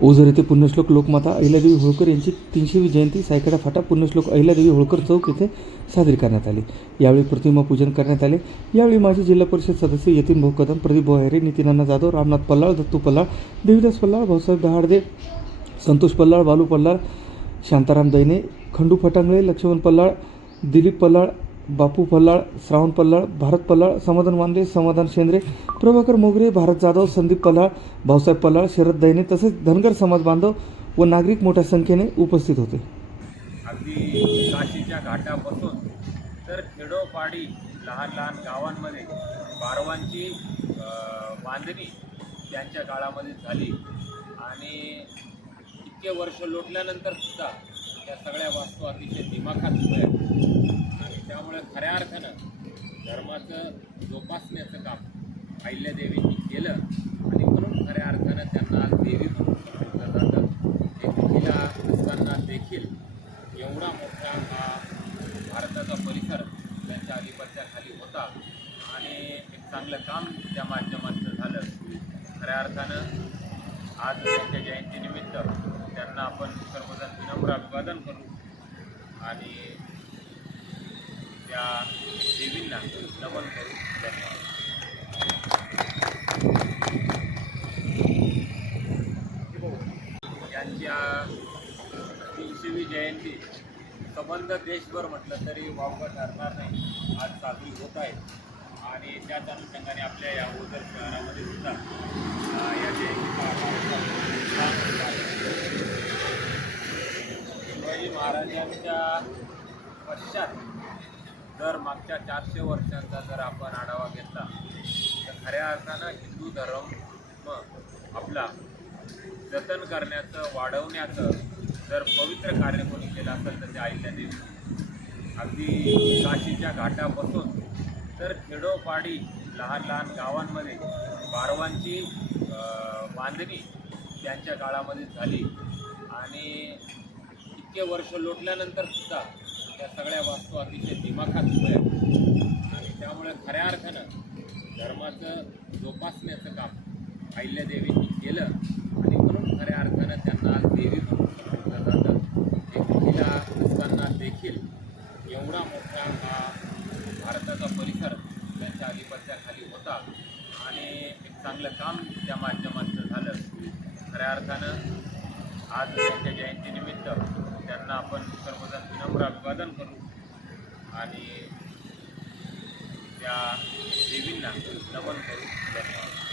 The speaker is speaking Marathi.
ओझर येथे पुण्यश्लोक लोकमाता अहिल्यादेवी होळकर यांची तीनशेवी जयंती सायकडा फाटा पुण्यश्लोक अहिल्यादेवी होळकर चौक येथे साजरी करण्यात आली. यावेळी प्रतिमा पूजन करण्यात आले. यावेळी माजी जिल्हा परिषद सदस्य यतीन भाऊ कदम प्रदीप भोहारे नितीनाना जाधव रामनाथ पल्लाळ दत्तू पल्लाळ देवीदास पल्लाळ भाऊसाहेब दहाडदे संतोष पल्लाळ बालू पल्लाळ शांताराम दैने खंडू फटांगळे लक्ष्मण पल्लाळ दिलीप पल्लाळ बापू पल्लाळ श्रावण पल्लाळ भारत पल्लाळ समाधान मांडे समाधान शेंद्रे प्रभाकर मोगरे भारत जाधव संदीप पल्लाळ भाऊसाहेब पल्लाळ शरद दैने तसेच धनगर समाज बांधव व नागरिक मोठ्या संख्येने उपस्थित होते. अगदी काशीच्या घाटापासून तर खेडोपाडी लहान लहान गावांमध्ये बारवांची बांधणी त्यांच्या काळामध्ये झाली. आणि इतके वर्ष लोटल्यानंतर सुद्धा त्या सगळ्या वास्तू अतिशय दिमाखात आहेत. खऱ्या अर्थानं धर्माचं जोपासण्याचं काम अहिल्यादेवींनी केलं आणि म्हणून खऱ्या अर्थानं त्यांना आज देवी म्हणून संबोधलं जातं. एक असताना देखील एवढा मोठा हा भारताचा परिसर त्यांच्या अधिपत्याखाली होता. आणि एक चांगलं काम त्या माध्यमातून झालं. खऱ्या अर्थानं आज त्यांच्या जयंतीनिमित्त त्यांना आपण सर्वजण विनम्र अभिवादन करू. आणि त्या देवींना नमन करू धन्यवाद. यांच्या तीनशेवी जयंती संबंध देशभर म्हटलं तरी वावगं ठरणार नाही. आज साजरी होत आहे. आणि त्याच अनुषंगाने आपल्या या ओझर शहरामध्ये सुद्धा या जयंतीचा शिवाजी महाराजांच्या पश्चात तर मागच्या चारशे वर्षांचा जर आपण आढावा घेतला तर खऱ्या अर्थानं हिंदू धर्म आपला जतन करण्याचं वाढवण्याचं जर पवित्र कार्य कोणी केलं असेल तर ते अहिल्यादेवी अगदी काशीच्या घाटापासून तर खेडोपाडी लहान लहान गावांमध्ये बारवांची बांधणी त्यांच्या काळामध्ये झाली. आणि इतके वर्ष लोटल्यानंतर सुद्धा त्या सगळ्या वास्तू अतिशय दिमाखात आहेत. आणि त्यामुळे खऱ्या अर्थानं धर्माचं जोपासण्याचं काम अहिल्यादेवींनी केलं. आणि म्हणून खऱ्या अर्थानं त्यांना आज देवी म्हणून संबोधलं जातं. एक महिला असताना देखील एवढा मोठा हा भारताचा परिसर त्यांच्या अधिपत्याखाली होता. आणि एक चांगलं काम त्या माध्यमातून झालं. खऱ्या अर्थानं आज त्यांच्या त्यांना आपण सर्वजण विनम्र अभिवादन करू. आणि त्या देवींना नमन करू. धन्यवाद.